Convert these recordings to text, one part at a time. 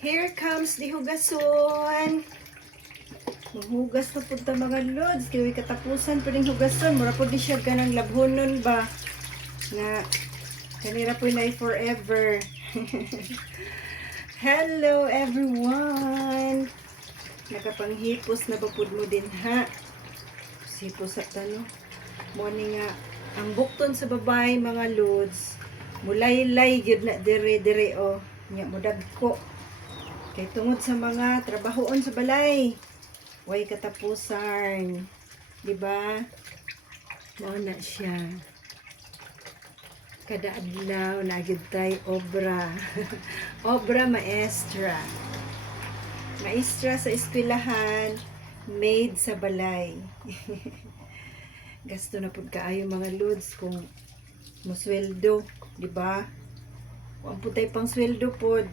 Here comes the hugason. Maghugas na po ta mga lods. Kaya katapusan pa rin hugason. Mura po di siya ganang labhonon ba. Nga, kanira po na forever. Hello everyone. Nakapanghipos na ba po mo din ha? Hipos sa tano. Morning nga. Ang bukton sa babay mga lods. Mulay-lay yun na dire-dire o. Nga mudag ko. Kay tungod sa mga trabahoon sa balay. Way katapusan. Diba? Mao na siya. Kada adlaw nagid tay obra. Obra maestra. Maestra sa eskwelahan, maid sa balay. Gasto na pud kaayo mga lods kung musweldo, di ba? Kung putay pang sweldo pod.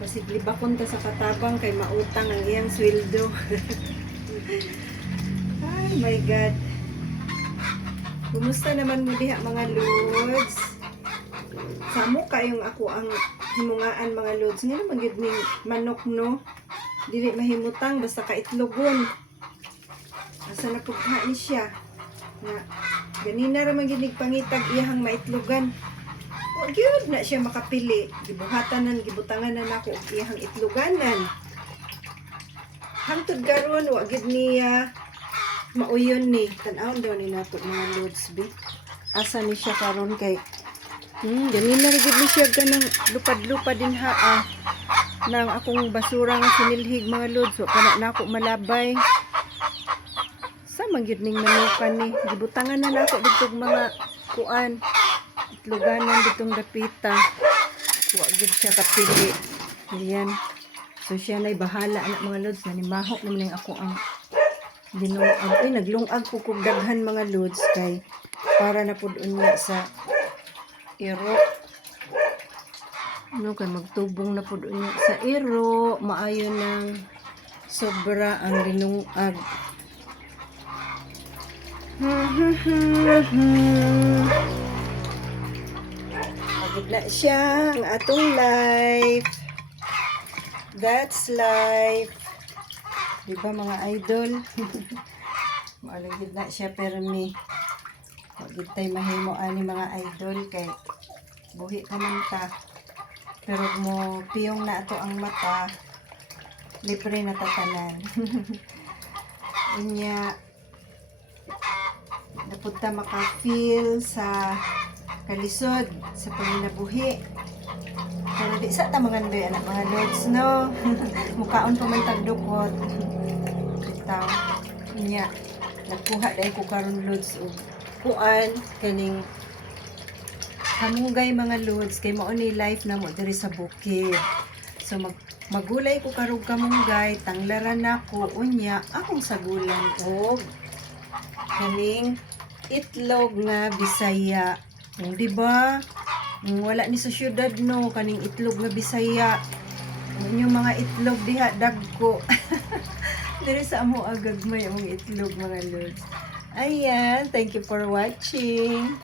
Posible ba kunta sa katabang kay mautang ang iyang sweldo. Ay my God. Kumusta naman mo diha mga lods? Samo kayong ako ang himungaan mga lods. Nga naman yun ning manok no. Dili mahimutang basta kaitlogon. Asa na pugha ni siya. Nga ganina ra man ginig pangitag iyahang maitlogan. O gyud na siya makapili. Gibuhatanan gibutangan na nako og iyahang itloganan. Hangtod karon wa gyud niya mauyon ni. Tan-awon daw ni nato mga lods bi. Asa ni siya karon kay ganina ra gyud ni siya ganang lupad-lupad din ha nang akong basura nga sinilhig mga lods. So kana nako malabay. Sa man gyud ning manukan ni. Gibutangan na nako dito mga kuan. Itloganan ditong dapita. Wa gyud siya kapili. Ayan. So siya na'y bahala anak mga lods na nimahok naman yung ako ang dinungag. Uy, naglungag ko kung daghan mga lods kay para na pud unya sa iro. Ano kay magtubong na pud unya sa iro. Maayo ng sobra ang dinungag. Magid na siya ang atong life. That's life. Diba mga idol? Malagid na siya permi. Magid tayo mahimo ani mga idol kay buhi ka man ta. Pero mo piyong na ato ang mata. Libre na tatanan. Inya napunta maka-feel sa kalisod sa panginabuhi. Pero di sa tamangan ba anak mga lods, no? Mukaon pa man tagdukot. Itaw. Inya. Nagkuha dahil ko karon lods o kuan. Kaning hamunggay mga lods. Kay mao ni life na mo diri sa bukid. So magulay ko karong kamunggay. Tanglaran ako. Unya. Akong sagulan o kaning itlog nga Bisaya. Diba? Wala ni sa syudad no kaning itlog nga Bisaya. Yung mga itlog diha dagko. Diri sa amo agagmay ang itlog mga lods. Ayan, thank you for watching.